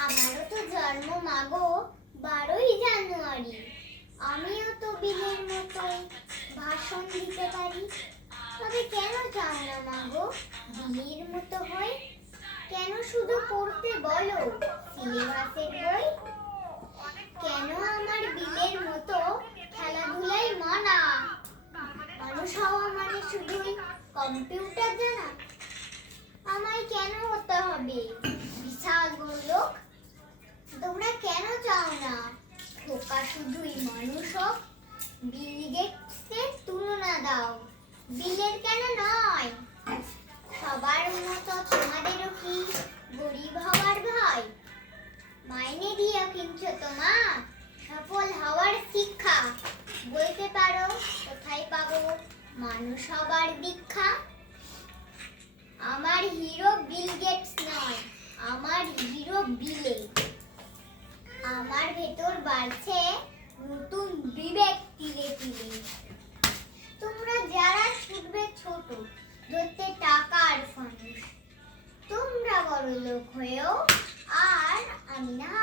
আমারও তো জন্ম মাগো বারোই জানুয়ারি আমিও তো বিলের মতোই ভাষণ দিতে পারি তবে কেন চাও না মাগো বিলের মতো হয় কেন শুধু পড়তে বলো সিলেবাসের বই কেন আমার বিলের মতো খেলাধুলাই মানা মানুষ হওয়া মানে শুধুই কম্পিউটার জানা হবে বিশাল বড় লোক। তোমরা কেন চাও না? খোকা শুধুই মানুষ হোক। বিল গেটসের তুলনা দাও। বিলের কেন নয়? সবার মতো তোমাদেরও কি গরিব হওয়ার ভয়? মাইনে দিয়ে কিনছো তোমা সফল হওয়ার শিক্ষা। বলতে পারো, কোথায় পাবো? মানুষ হবার দীক্ষা। বাড়ছে নতুন বিবেক তিলে তিলে তোমরা যারা ছুটবে ছোট, ধরতে টাকার ফানুষ তোমরা বড় লোক হয়েও আর আমি না